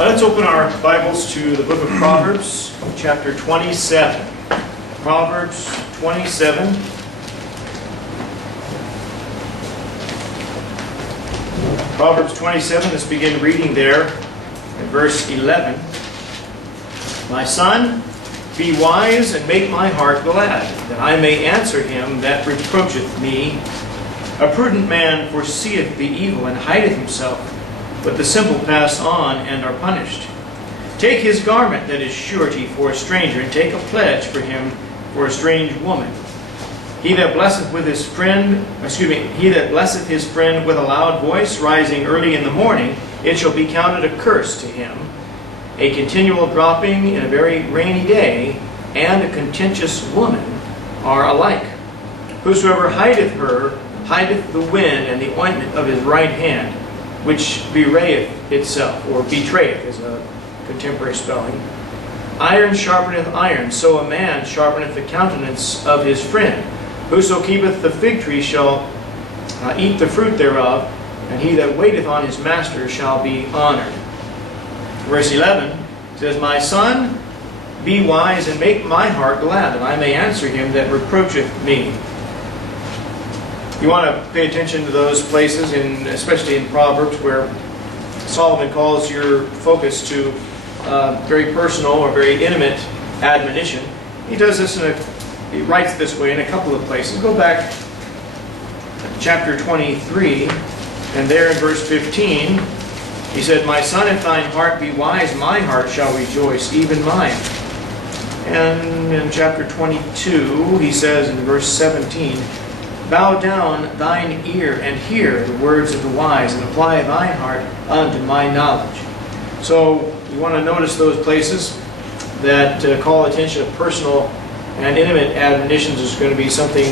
Let's open our Bibles to the book of Proverbs, chapter 27. Proverbs 27. Proverbs 27, let's begin reading there in verse 11. My son, be wise and make my heart glad, that I may answer him that reproacheth me. A prudent man foreseeth the evil and hideth himself, but the simple pass on and are punished. Take his garment that is surety for a stranger, and take a pledge for him for a strange woman. He that blesseth his friend with a loud voice, rising early in the morning, it shall be counted a curse to him. A continual dropping in a very rainy day, and a contentious woman are alike. Whosoever hideth her, hideth the wind and the ointment of his right hand, which bewrayeth itself, or betrayeth is a contemporary spelling. Iron sharpeneth iron, so a man sharpeneth the countenance of his friend. Whoso keepeth the fig tree shall eat the fruit thereof, and he that waiteth on his master shall be honored. Verse 11 says, My son, be wise and make my heart glad, that I may answer him that reproacheth me. You want to pay attention to those places, especially in Proverbs, where Solomon calls your focus to very personal or very intimate admonition. He does this he writes this way in a couple of places. Go back to chapter 23, and there in verse 15, he said, My son, if thine heart be wise, my heart shall rejoice, even mine. And in chapter 22, he says in verse 17, Bow down thine ear and hear the words of the wise, and apply thine heart unto my knowledge. So you want to notice those places that call attention to personal and intimate admonitions is going to be something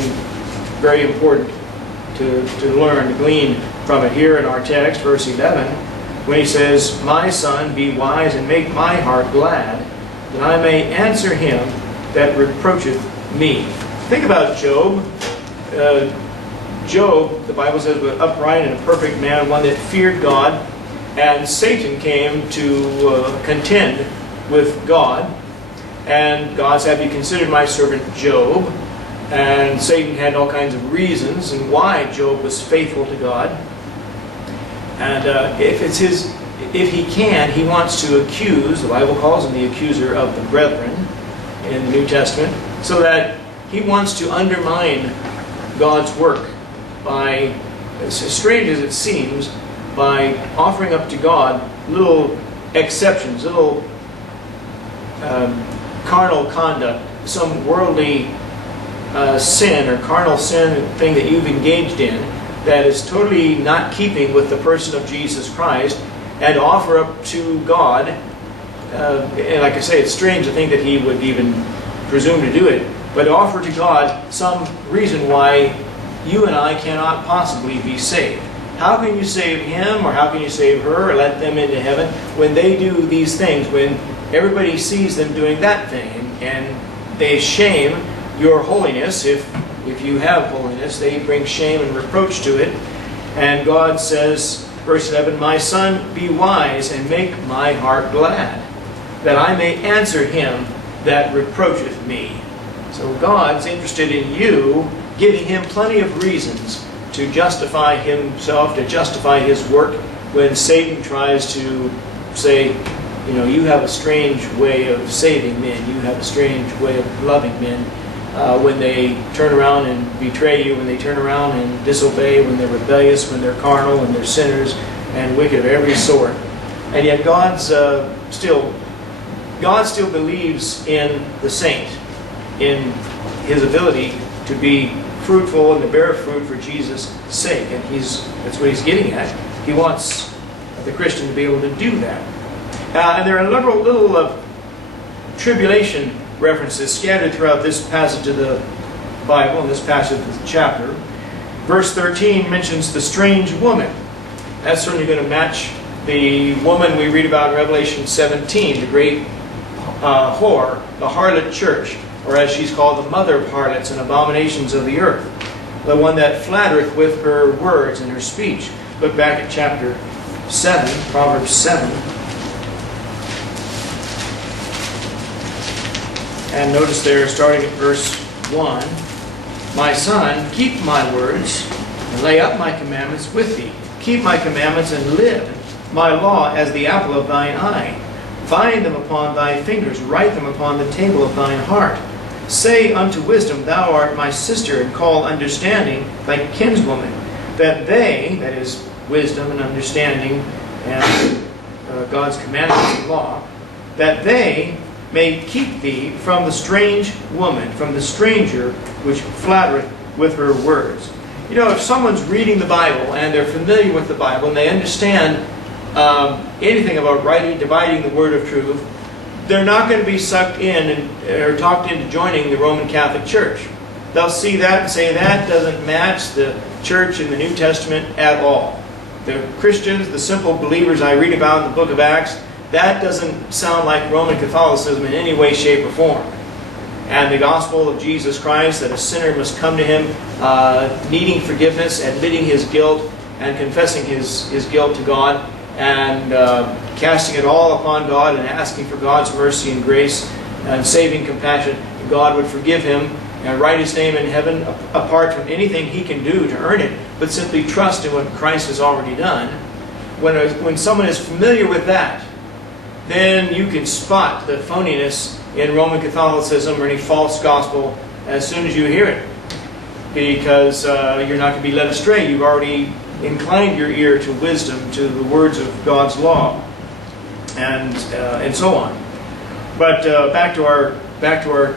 very important to learn, to glean from it. Here in our text, verse 11, when he says, My son, be wise and make my heart glad, that I may answer him that reproacheth me. Think about Job. Job, the Bible says, was upright and a perfect man, one that feared God, and Satan came to contend with God. And God said, Have you considered my servant Job? And Satan had all kinds of reasons and why Job was faithful to God. And if he can, he wants to accuse, the Bible calls him the accuser of the brethren in the New Testament, so that he wants to undermine God's work by, as strange as it seems, by offering up to God little exceptions, little carnal conduct, some worldly sin or carnal sin thing that you've engaged in that is totally not keeping with the person of Jesus Christ, and offer up to God, and like I say, it's strange to think that he would even presume to do it, but offer to God some reason why you and I cannot possibly be saved. How can you save him, or how can you save her, or let them into heaven when they do these things, when everybody sees them doing that thing, and they shame your holiness? If you have holiness, they bring shame and reproach to it. And God says, verse 11, My son, be wise and make my heart glad, that I may answer him that reproacheth me. So God's interested in you, giving him plenty of reasons to justify himself, to justify his work, when Satan tries to say, you have a strange way of saving men, you have a strange way of loving men, when they turn around and betray you, when they turn around and disobey, when they're rebellious, when they're carnal, when they're sinners and wicked of every sort. And yet God still believes in the saint, in his ability to be fruitful and to bear fruit for Jesus' sake. And that's what he's getting at. He wants the Christian to be able to do that. And there are little tribulation references scattered throughout this passage of the Bible, in this passage of the chapter. Verse 13 mentions the strange woman. That's certainly going to match the woman we read about in Revelation 17, the great whore, the harlot church, or as she's called, the mother of harlots and abominations of the earth, the one that flattereth with her words and her speech. Look back at chapter 7, Proverbs 7. And notice there, starting at verse 1, My son, keep my words, and lay up my commandments with thee. Keep my commandments and live, my law as the apple of thine eye. Bind them upon thy fingers, write them upon the table of thine heart. Say unto wisdom, Thou art my sister, and call understanding thy kinswoman, that they, that is, wisdom and understanding and God's commandments and law, that they may keep thee from the strange woman, from the stranger which flattereth with her words. You know, if someone's reading the Bible and they're familiar with the Bible and they understand anything about rightly dividing the word of truth, they're not going to be sucked in or talked into joining the Roman Catholic Church. They'll see that and say that doesn't match the church in the New Testament at all. The Christians, the simple believers I read about in the book of Acts, that doesn't sound like Roman Catholicism in any way, shape, or form. And the gospel of Jesus Christ, that a sinner must come to Him needing forgiveness, admitting his guilt, and confessing his guilt to God, and casting it all upon God and asking for God's mercy and grace and saving compassion. God would forgive him and write his name in heaven apart from anything he can do to earn it, but simply trust in what Christ has already done. When someone is familiar with that, then you can spot the phoniness in Roman Catholicism or any false gospel as soon as you hear it, because you're not going to be led astray. You've already inclined your ear to wisdom, to the words of God's law, and so on. But back to our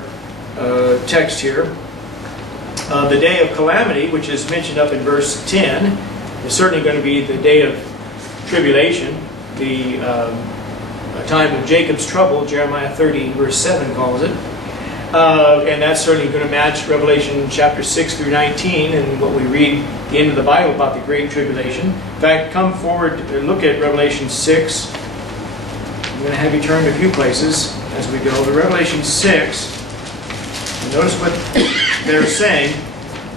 text here. The day of calamity, which is mentioned up in verse 10, is certainly going to be the day of tribulation, the time of Jacob's trouble. Jeremiah 30 verse 7 calls it. And that's certainly going to match Revelation chapter 6 through 19 and what we read at the end of the Bible about the Great Tribulation. In fact, come forward and look at Revelation 6. I'm going to have you turn to a few places as we go. To Revelation 6, and notice what they're saying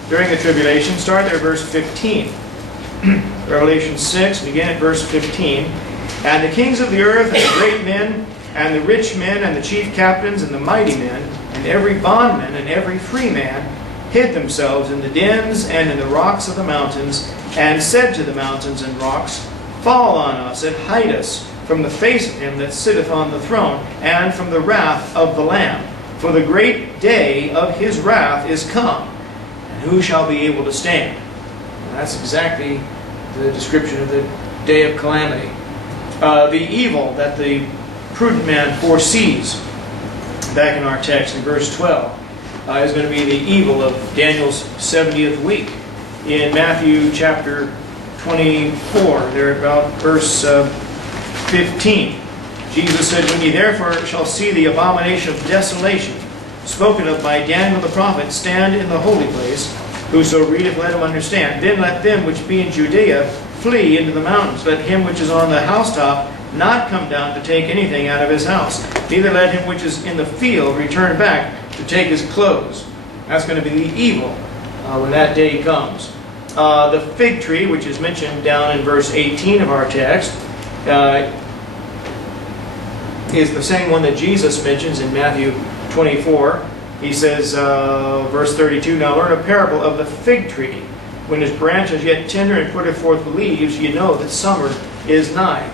during the tribulation. Start there at verse 15. Revelation 6, begin at verse 15. And the kings of the earth, and the great men, and the rich men, and the chief captains, and the mighty men, and every bondman, and every free man, hid themselves in the dens and in the rocks of the mountains, and said to the mountains and rocks, Fall on us, and hide us from the face of him that sitteth on the throne, and from the wrath of the Lamb. For the great day of his wrath is come, and who shall be able to stand? And that's exactly the description of the day of calamity. The evil that the prudent man foresees, back in our text in verse 12, is going to be the evil of Daniel's 70th week. In Matthew chapter 24, there about verse 15, Jesus said, When ye therefore shall see the abomination of desolation, spoken of by Daniel the prophet, stand in the holy place, whoso readeth, let him understand. Then let them which be in Judea flee into the mountains. Let him which is on the housetop not come down to take anything out of his house. Neither let him which is in the field return back to take his clothes. That's going to be the evil when that day comes. The fig tree, which is mentioned down in verse 18 of our text, is the same one that Jesus mentions in Matthew 24. He says, verse 32, Now learn a parable of the fig tree. When his branch is yet tender and putteth forth leaves, ye know that summer is nigh.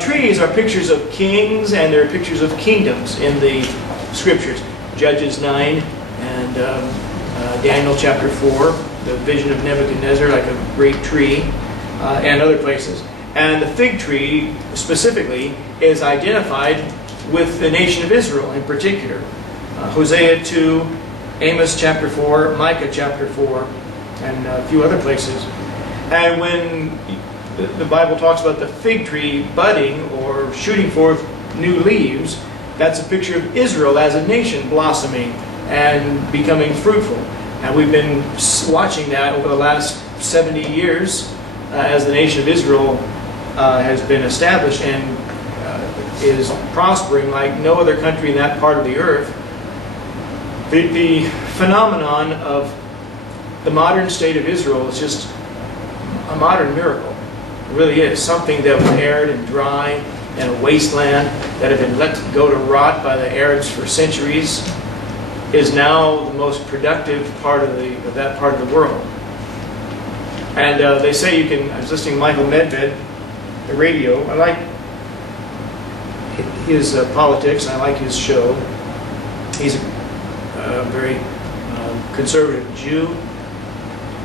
Trees are pictures of kings, and they're pictures of kingdoms in the Scriptures. Judges 9 and Daniel chapter 4, the vision of Nebuchadnezzar like a great tree, and other places. And the fig tree specifically is identified with the nation of Israel in particular. Hosea 2, Amos chapter 4, Micah chapter 4, and a few other places. And when the Bible talks about the fig tree budding or shooting forth new leaves, that's a picture of Israel as a nation blossoming and becoming fruitful. And we've been watching that over the last 70 years as the nation of Israel has been established and is prospering like no other country in that part of the earth. The phenomenon of the modern state of Israel is just a modern miracle. It really is. Something that was arid and dry in a wasteland that had been let go to rot by the Arabs for centuries, is now the most productive part of that part of the world. And they say you can. I was listening to Michael Medved, the radio. I like his politics. I like his show. He's a very conservative Jew.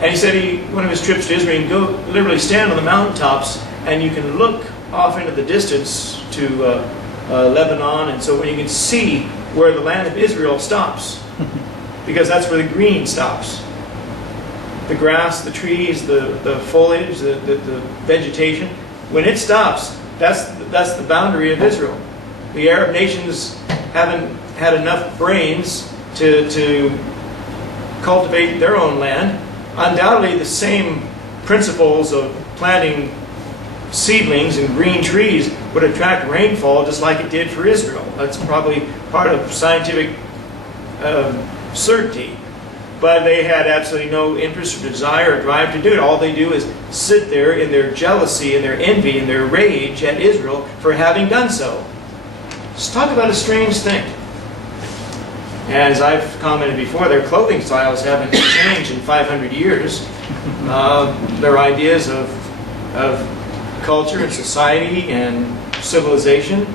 And he said one of his trips to Israel, you can go literally stand on the mountaintops and you can look off into the distance to Lebanon, and so when you can see where the land of Israel stops, because that's where the green stops. The grass, the trees, the foliage, the vegetation, when it stops, that's the boundary of Israel. The Arab nations haven't had enough brains to cultivate their own land. Undoubtedly, the same principles of planting seedlings and green trees would attract rainfall just like it did for Israel. That's probably part of scientific certainty. But they had absolutely no interest or desire or drive to do it. All they do is sit there in their jealousy and their envy and their rage at Israel for having done so. Let's talk about a strange thing. As I've commented before, their clothing styles haven't changed in 500 years. Their ideas of culture and society and civilization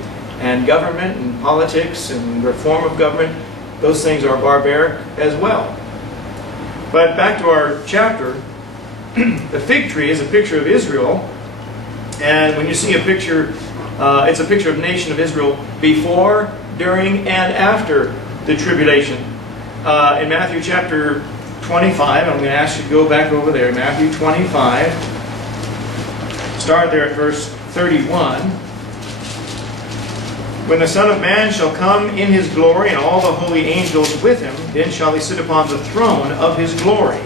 and government and politics and reform of government, those things are barbaric as well. But back to our chapter, the fig tree is a picture of Israel. And when you see a picture, it's a picture of the nation of Israel before, during, and after the tribulation. In Matthew chapter 25, I'm going to ask you to go back over there. Matthew 25. Start there at verse 31. When the Son of Man shall come in his glory, and all the holy angels with him, then shall he sit upon the throne of his glory.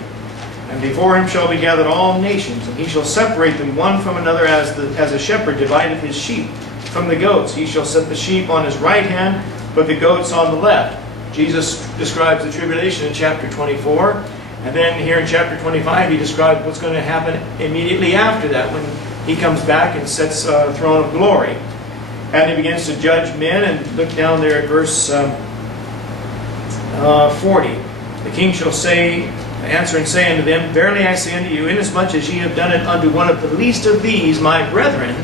And before him shall be gathered all nations, and he shall separate them one from another as a shepherd divideth his sheep from the goats. He shall set the sheep on his right hand, but the goats on the left. Jesus describes the tribulation in chapter 24. And then here in chapter 25, he describes what's going to happen immediately after that, when he comes back and sits on a throne of glory. And he begins to judge men, and look down there at verse 40. The king shall answer and say unto them, Verily I say unto you, inasmuch as ye have done it unto one of the least of these, my brethren,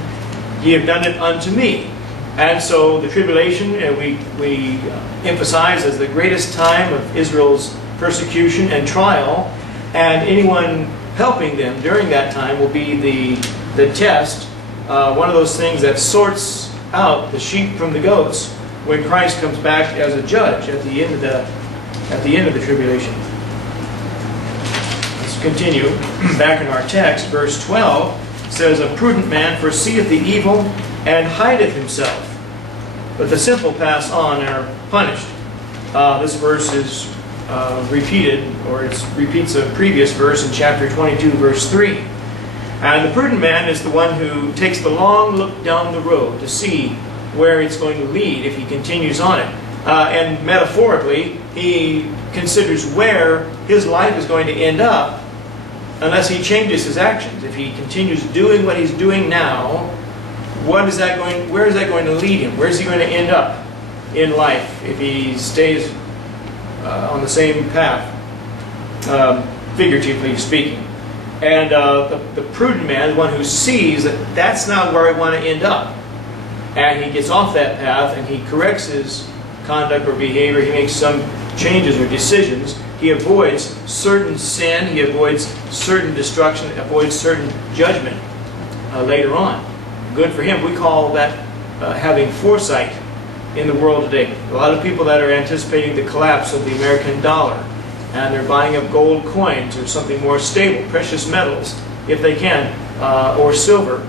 ye have done it unto me. And so the tribulation, we emphasize as the greatest time of Israel's persecution and trial, and anyone helping them during that time will be the test, one of those things that sorts out the sheep from the goats when Christ comes back as a judge at the end of the tribulation. Let's continue back in our text. Verse 12 says, A prudent man foreseeth the evil and hideth himself, but the simple pass on and are punished. This verse is repeated, or it repeats a previous verse in chapter 22, verse 3. And the prudent man is the one who takes the long look down the road to see where it's going to lead if he continues on it. And metaphorically, he considers where his life is going to end up unless he changes his actions. If he continues doing what he's doing now, where is that going to lead him? Where is he going to end up in life if he stays on the same path, figuratively speaking? And the prudent man, the one who sees that that's not where I want to end up, and he gets off that path and he corrects his conduct or behavior, he makes some changes or decisions, he avoids certain sin, he avoids certain destruction, avoids certain judgment later on. Good for him. We call that having foresight in the world today. A lot of people that are anticipating the collapse of the American dollar, and they're buying up gold coins or something more stable, precious metals, if they can, or silver,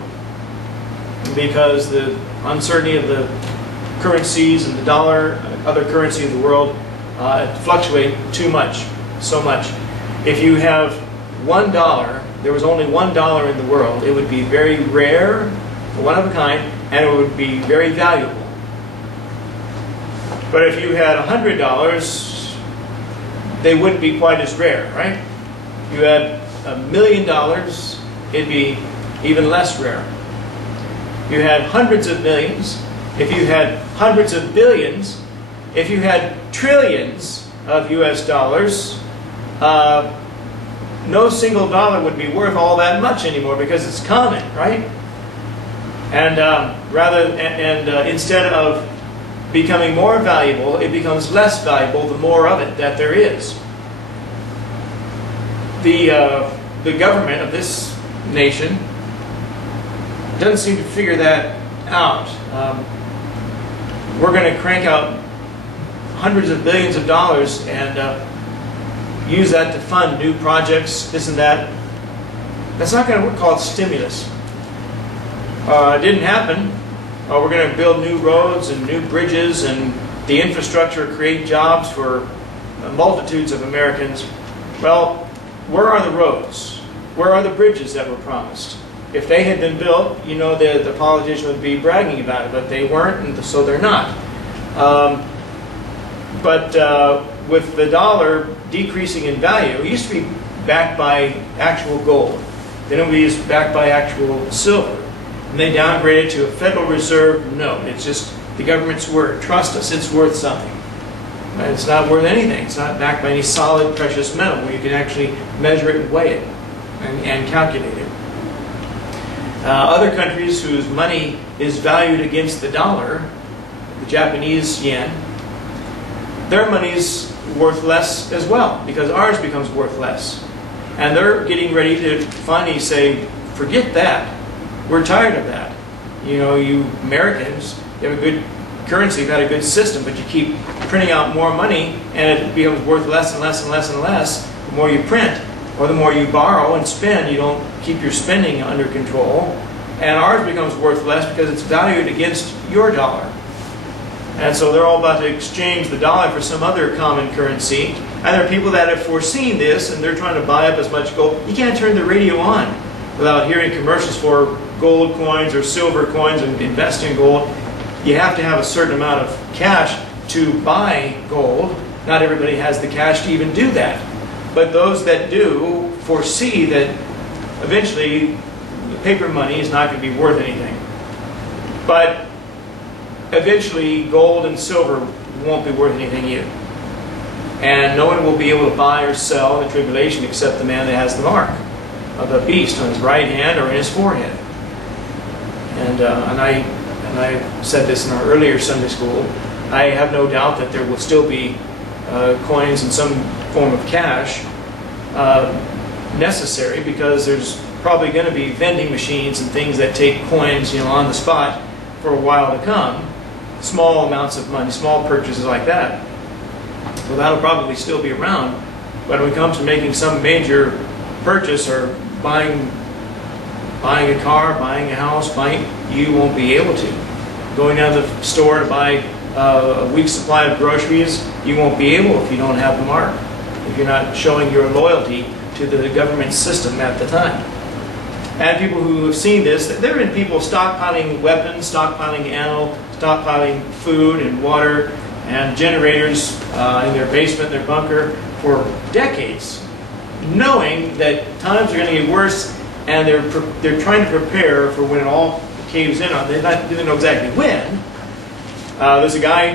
because the uncertainty of the currencies and the dollar, other currency of the world, fluctuate too much, so much. If you have $1, there was only $1 in the world, it would be very rare, one of a kind, and it would be very valuable. But if you had $100, they wouldn't be quite as rare, right? If you had $1 million, it'd be even less rare. you had hundreds of millions, if you had hundreds of billions, if you had trillions of US dollars, no single dollar would be worth all that much anymore because it's common, right? And instead of becoming more valuable, it becomes less valuable the more of it that there is. The government of this nation doesn't seem to figure that out. We're going to crank out hundreds of billions of dollars and use that to fund new projects, this and that. That's not going to call it stimulus. It didn't happen. We're going to build new roads and new bridges and the infrastructure, create jobs for multitudes of Americans. Well, where are the roads? Where are the bridges that were promised? If they had been built, you know, the politician would be bragging about it, but they weren't, and so they're not. With the dollar decreasing in value, it used to be backed by actual gold. Then it was backed by actual silver. And they downgraded to a Federal Reserve note. It's just the government's word. Trust us, it's worth something. And it's not worth anything. It's not backed by any solid precious metal where you can actually measure it and weigh it and calculate it. Other countries whose money is valued against the dollar, the Japanese yen, their money's worth less as well because ours becomes worth less. And they're getting ready to finally say, forget that. We're tired of that. You know, you Americans, you have a good currency, you've got a good system, but you keep printing out more money and it becomes worth less and less and less and less the more you print. Or the more you borrow and spend, you don't keep your spending under control. And ours becomes worth less because it's valued against your dollar. And so they're all about to exchange the dollar for some other common currency. And there are people that have foreseen this and they're trying to buy up as much gold. You can't turn the radio on without hearing commercials for gold coins or silver coins and invest in gold. You have to have a certain amount of cash to buy gold. Not everybody has the cash to even do that. But those that do foresee that eventually the paper money is not going to be worth anything. But eventually gold and silver won't be worth anything either. And no one will be able to buy or sell in the tribulation except the man that has the mark of the beast on his right hand or in his forehead. And I said this in our earlier Sunday school. I have no doubt that there will still be coins and some form of cash necessary because there's probably going to be vending machines and things that take coins, you know, on the spot for a while to come. Small amounts of money, small purchases like that. So that'll probably still be around. But when it comes to making some major purchase or buying a car, buying a house, you won't be able to. Going down to the store to buy a week's supply of groceries, you won't be able if you don't have the mark. If you're not showing your loyalty to the government system at the time. And people who have seen this, there have been people stockpiling weapons, stockpiling ammo, stockpiling food and water and generators in their basement, their bunker for decades, knowing that times are going to get worse and they're trying to prepare for when it all caves in on them. They don't know exactly when. There's a guy,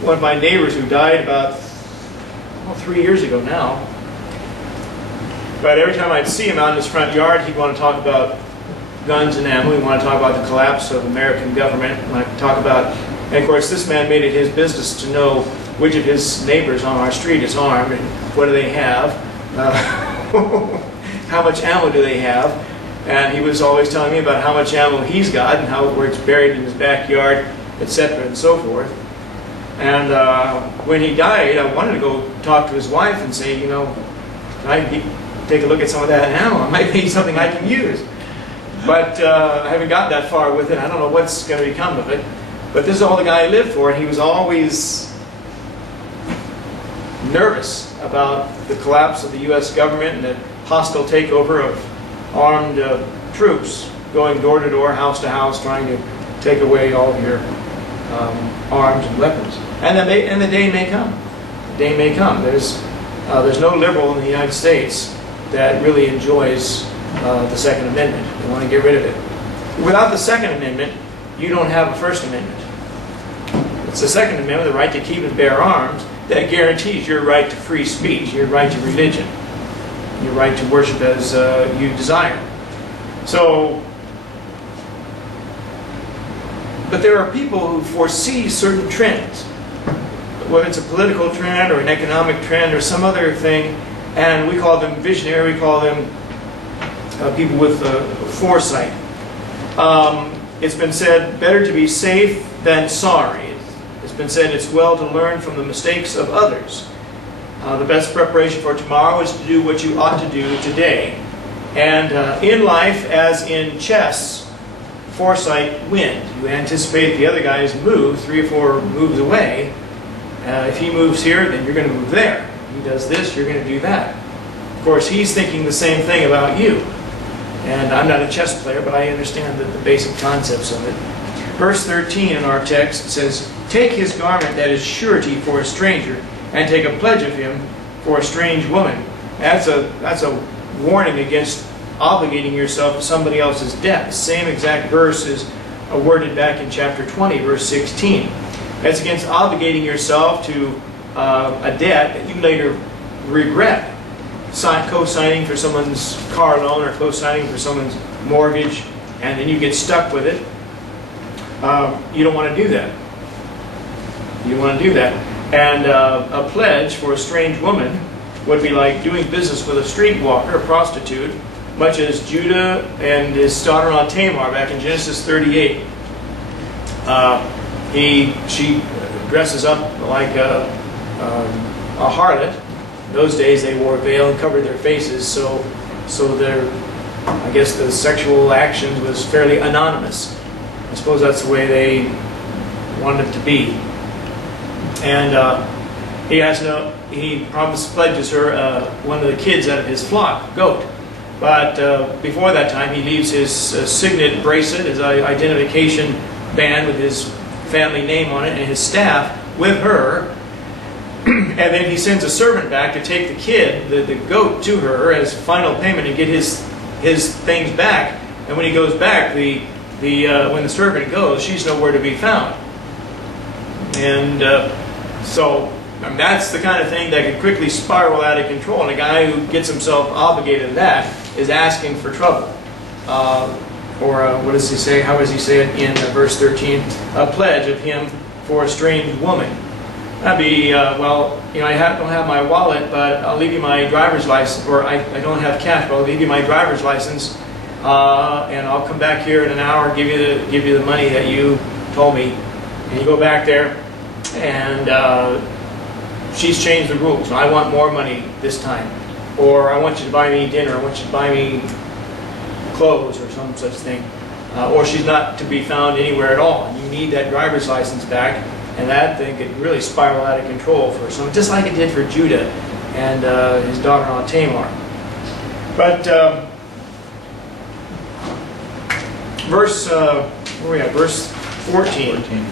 one of my neighbors who died about 3 years ago now. But every time I'd see him out in his front yard, he'd want to talk about guns and ammo. He'd want to talk about the collapse of American government. He'd want to talk about, and of course this man made it his business to know which of his neighbors on our street is armed and what do they have, how much ammo do they have. And he was always telling me about how much ammo he's got and where it's buried in his backyard, etc. and so forth. And when he died, I wanted to go talk to his wife and say, you know, can I take a look at some of that ammo? It might be something I can use. But I haven't got that far with it. I don't know what's going to become of it. But this is all the guy lived for, and he was always nervous about the collapse of the U.S. government and the hostile takeover of armed troops going door to door, house to house, trying to take away all of your arms and weapons. And the day may come. The day may come. There's no liberal in the United States that really enjoys the Second Amendment. They want to get rid of it. Without the Second Amendment, you don't have a First Amendment. It's the Second Amendment, the right to keep and bear arms, that guarantees your right to free speech, your right to religion, your right to worship as you desire. So, but there are people who foresee certain trends, whether it's a political trend or an economic trend or some other thing, and we call them visionary, we call them people with foresight. It's been said, better to be safe than sorry. It's been said it's well to learn from the mistakes of others. The best preparation for tomorrow is to do what you ought to do today. And in life, as in chess, foresight wins. You anticipate the other guy's move 3 or 4 moves away. If he moves here, then you're going to move there. If he does this, you're going to do that. Of course, he's thinking the same thing about you. And I'm not a chess player, but I understand the basic concepts of it. Verse 13 in our text says, take his garment that is surety for a stranger, and take a pledge of him for a strange woman. That's a warning against obligating yourself to somebody else's debt. The same exact verse is worded back in chapter 20, verse 16. That's against obligating yourself to a debt that you later regret. Co-signing for someone's car loan or co-signing for someone's mortgage, and then you get stuck with it. You don't want to do that. You don't want to do that. And a pledge for a strange woman would be like doing business with a streetwalker, a prostitute, much as Judah and his daughter-in-law Tamar back in Genesis 38. She dresses up like a harlot. In those days they wore a veil and covered their faces, so their, I guess the sexual actions was fairly anonymous. I suppose that's the way they wanted it to be. And he pledges her one of the kids out of his flock, a goat. But before that time, he leaves his signet bracelet, his identification band with his family name on it, and his staff with her. And then he sends a servant back to take the kid, the goat, to her as final payment and get his things back. And when he goes back, when the servant goes, she's nowhere to be found. And so that's the kind of thing that can quickly spiral out of control. And a guy who gets himself obligated to that is asking for trouble. What does he say? How does he say it in verse 13? A pledge of him for a strange woman. That'd be, I don't have my wallet, but I'll leave you my driver's license. Or I don't have cash, but I'll leave you my driver's license. And I'll come back here in an hour and give you the money that you told me. And you go back there, and she's changed the rules. I want more money this time. Or I want you to buy me dinner. I want you to buy me clothes or some such thing. Or she's not to be found anywhere at all. You need that driver's license back. And that thing could really spiral out of control for someone, just like it did for Judah and his daughter-in-law Tamar. But verse 14.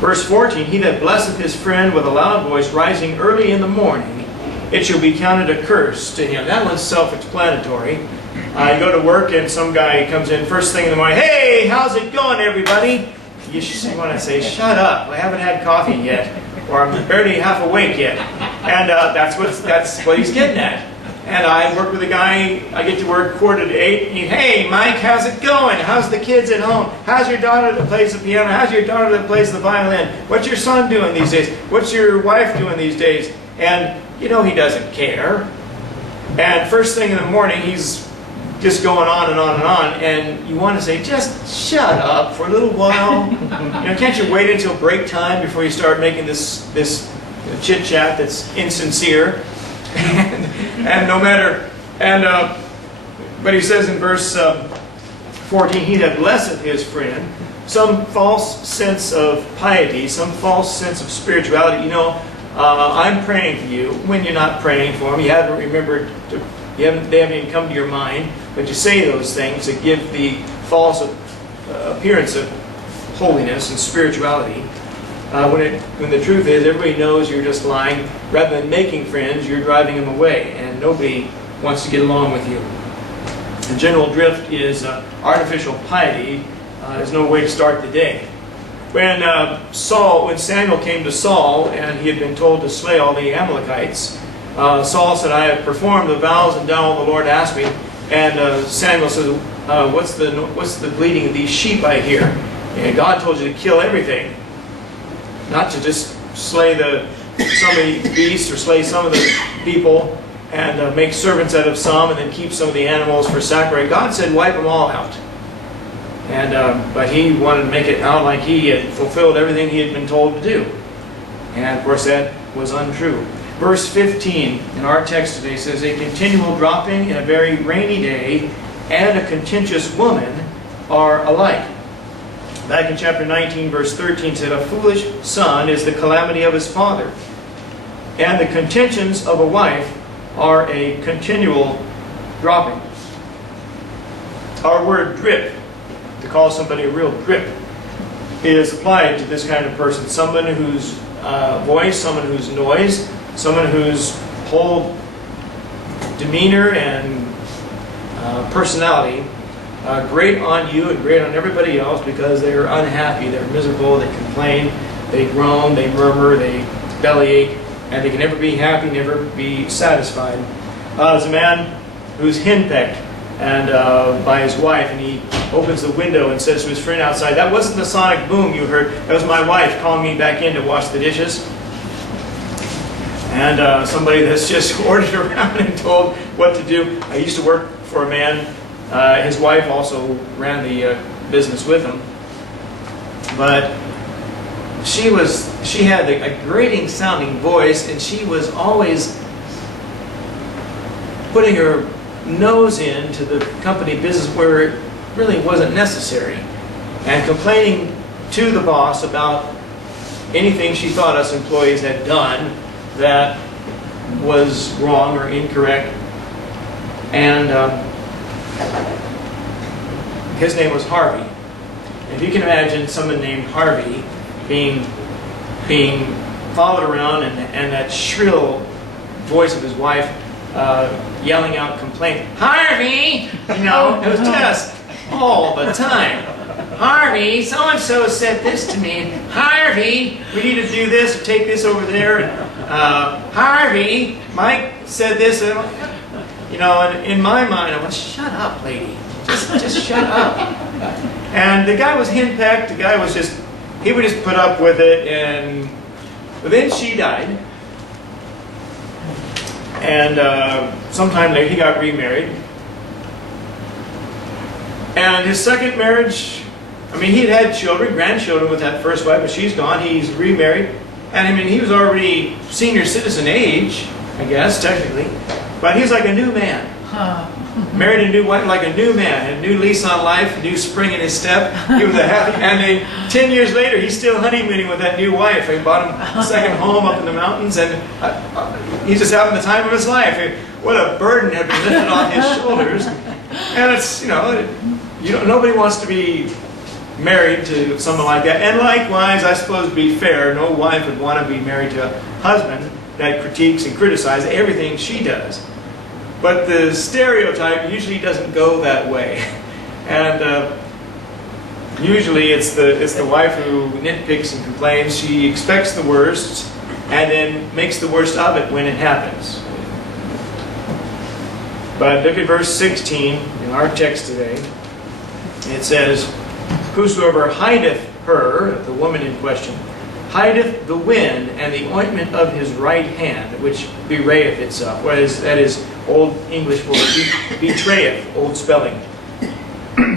Verse 14, he that blesseth his friend with a loud voice rising early in the morning, it shall be counted a curse to him. That one's self-explanatory. I go to work and some guy comes in first thing in the morning, hey, how's it going, everybody? You should want to say, shut up, I haven't had coffee yet, or I'm barely half awake yet. And that's what he's getting at. And I work with a guy, I get to work 7:45, and hey, Mike, how's it going? How's the kids at home? How's your daughter that plays the piano? How's your daughter that plays the violin? What's your son doing these days? What's your wife doing these days? And, he doesn't care. And first thing in the morning, he's just going on and on and on, and you want to say, just shut up for a little while. Can't you wait until break time before you start making this chit-chat that's insincere? and no matter, but he says in verse 14, he that blesseth his friend, some false sense of piety, some false sense of spirituality. I'm praying for you when you're not praying for them. You haven't remembered to. They haven't even come to your mind, but you say those things to give the false appearance of holiness and spirituality. When the truth is, everybody knows you're just lying. Rather than making friends, you're driving them away, and nobody wants to get along with you. The general drift is artificial piety is no way to start the day. When Samuel came to Saul and he had been told to slay all the Amalekites, Saul said, "I have performed the vows and done all the Lord asked me." And Samuel says, "What's the bleating of these sheep I hear? And God told you to kill everything, not to just slay some of the beasts or slay some of the people and make servants out of some and then keep some of the animals for sacrifice. God said wipe them all out." And but he wanted to make it out like he had fulfilled everything he had been told to do. And of course that was untrue. Verse 15 in our text today says, "A continual dropping in a very rainy day and a contentious woman are alike." Back in chapter 19, verse 13 said, "A foolish son is the calamity of his father, and the contentions of a wife are a continual dropping." Our word drip, to call somebody a real drip, is applied to this kind of person. Someone whose voice, someone whose noise, someone whose whole demeanor and personality grate on you and grate on everybody else because they're unhappy, they're miserable, they complain, they groan, they murmur, they bellyache, and they can never be happy, never be satisfied. There's a man who's henpecked by his wife, and he opens the window and says to his friend outside, "That wasn't the sonic boom you heard, that was my wife calling me back in to wash the dishes." And somebody that's just ordered around and told what to do. I used to work for a man, his wife also ran the business with him, but she had a grating sounding voice, and she was always putting her nose into the company business where it really wasn't necessary, and complaining to the boss about anything she thought us employees had done that was wrong or incorrect. And his name was Harvey. If you can imagine someone named Harvey being followed around and that shrill voice of his wife yelling out complaint, "Harvey!" You know, it was just all the time. "Harvey, so-and-so said this to me. Harvey, we need to do this or take this over there. Harvey, Mike said this." You know, and in my mind, I went, "Shut up, lady. Just shut up." And the guy was henpecked. The guy was he would just put up with it. But then she died. And sometime later, he got remarried. And his second marriage, I mean, he'd had children, grandchildren with that first wife, but she's gone. He's remarried. And I mean, he was already senior citizen age, I guess, technically. But he's like a new man. Married a new wife like a new man. A new lease on life, a new spring in his step. He was a happy. And then 10 years later, he's still honeymooning with that new wife. He bought him a second home up in the mountains, and he's just having the time of his life. What a burden had been lifted off his shoulders. And it's, nobody wants to be married to someone like that. And likewise, I suppose to be fair, no wife would want to be married to a husband that critiques and criticizes everything she does. But the stereotype usually doesn't go that way. And usually it's the wife who nitpicks and complains. She expects the worst and then makes the worst of it when it happens. But look at verse 16 in our text today. It says, "Whosoever hideth her," the woman in question, "hideth the wind and the ointment of his right hand, which bewrayeth itself." That is Old English for betrayeth, old spelling.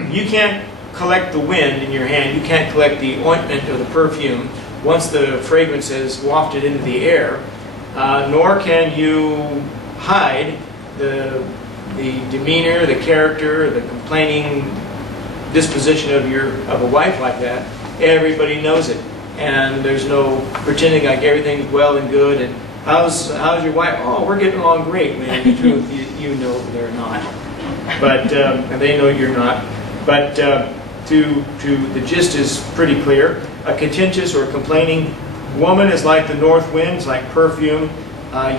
You can't collect the wind in your hand. You can't collect the ointment or the perfume once the fragrance is wafted into the air. Nor can you hide the demeanor, the character, the complaining disposition of a wife like that. Everybody knows it. And there's no pretending like everything's well and good. And how's your wife? "Oh, we're getting along great, man." The truth, you know they're not. But and they know you're not. But the gist is pretty clear. A contentious or complaining woman is like the north wind, it's like perfume.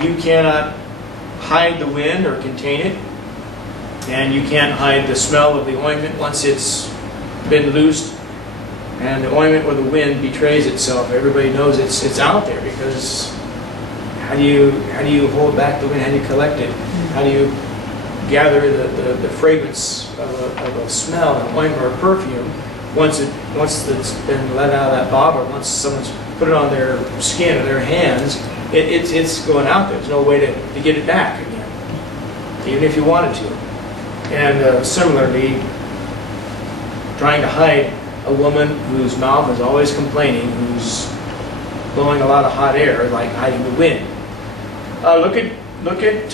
You cannot hide the wind or contain it. And you can't hide the smell of the ointment once it's been loosed. And the ointment or the wind betrays itself. Everybody knows it's out there, because how do you hold back the wind? How do you collect it? How do you gather the fragrance of a smell, an ointment or a perfume, once it's been let out of that bottle, once someone's put it on their skin or their hands, it's going out there. There's no way to get it back again, even if you wanted to. And similarly, trying to hide a woman whose mouth is always complaining, who's blowing a lot of hot air, like hiding the wind. Look at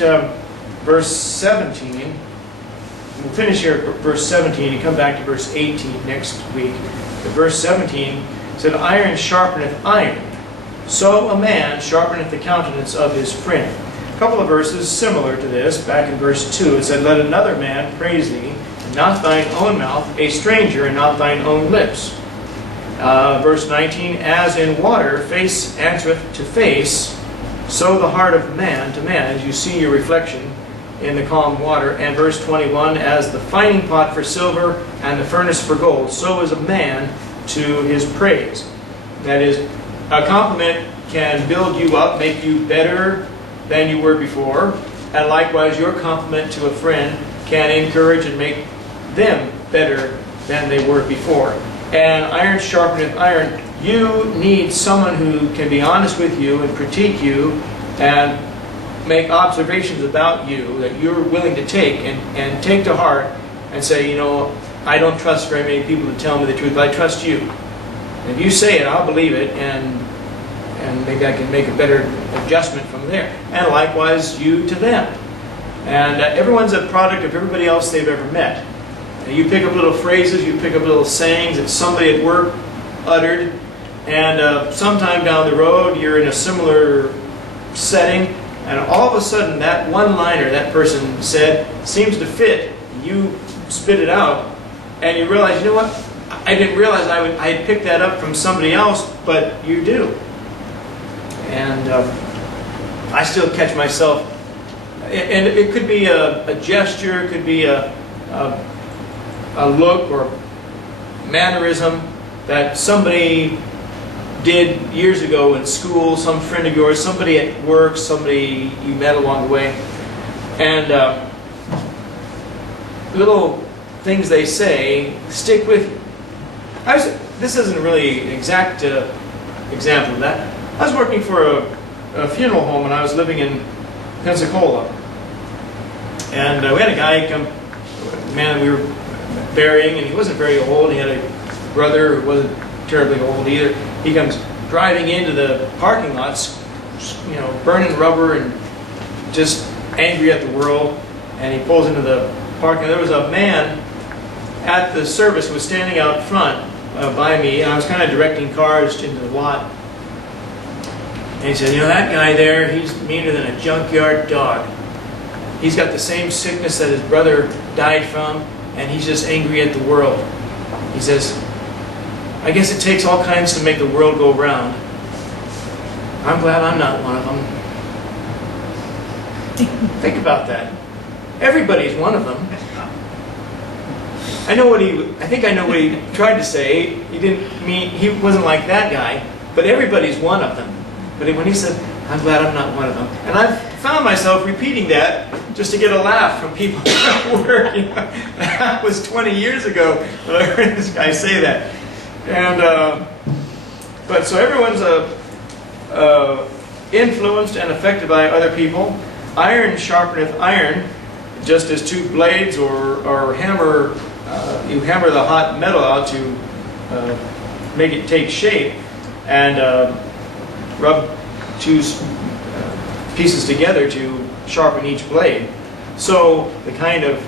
verse 17. We'll finish here at verse 17 and come back to verse 18 next week. But verse 17 said, "Iron sharpeneth iron, so a man sharpeneth the countenance of his friend." A couple of verses similar to this. Back in verse 2 it said, "Let another man praise thee, and not thine own mouth, a stranger, and not thine own lips." Verse 19, "As in water face answereth to face, so the heart of man to man," as you see your reflection in the calm water. And verse 21, "As the fining pot for silver and the furnace for gold, so is a man to his praise." That is, a compliment can build you up, make you better than you were before. And likewise, your compliment to a friend can encourage and make them better than they were before. And iron sharpeneth iron. You need someone who can be honest with you and critique you and make observations about you that you're willing to take and take to heart and say, you know, I don't trust very many people to tell me the truth, but I trust you. And if you say it, I'll believe it, and maybe I can make a better adjustment from there. And likewise, you to them. And everyone's a product of everybody else they've ever met. And you pick up little phrases, you pick up little sayings that somebody at work uttered, and sometime down the road you're in a similar setting, and all of a sudden that one-liner that person said seems to fit. You spit it out, and you realize, you know what? I didn't realize I had picked that up from somebody else, but you do. And I still catch myself, and it could be a gesture, it could be a look or mannerism that somebody did years ago in school, some friend of yours, somebody at work, somebody you met along the way. And little things they say stick with you. This isn't really an exact example of that. I was working for a funeral home when I was living in Pensacola. And we had a guy come, a man we were burying, and he wasn't very old. He had a brother who wasn't terribly old either. He comes driving into the parking lots, you know, burning rubber and just angry at the world. And he pulls into the parking lot. There was a man at the service who was standing out front by me, and I was kind of directing cars into the lot. And he said, you know, that guy there, he's meaner than a junkyard dog. He's got the same sickness that his brother died from, and he's just angry at the world. He says, I guess it takes all kinds to make the world go round. I'm glad I'm not one of them. Think about that. Everybody's one of them. I think I know what he tried to say. He wasn't like that guy, but everybody's one of them. But when he said, I'm glad I'm not one of them. And I've found myself repeating that just to get a laugh from people at work. You know, that was 20 years ago when I heard this guy say that. And but so everyone's influenced and affected by other people. Iron sharpeneth iron, just as two blades or hammer. You hammer the hot metal out to make it take shape, and rub two pieces together to sharpen each blade. So the kind of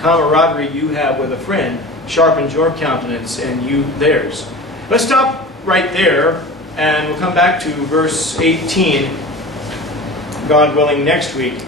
camaraderie you have with a friend sharpens your countenance and you theirs. Let's stop right there, and we'll come back to verse 18, God willing, next week.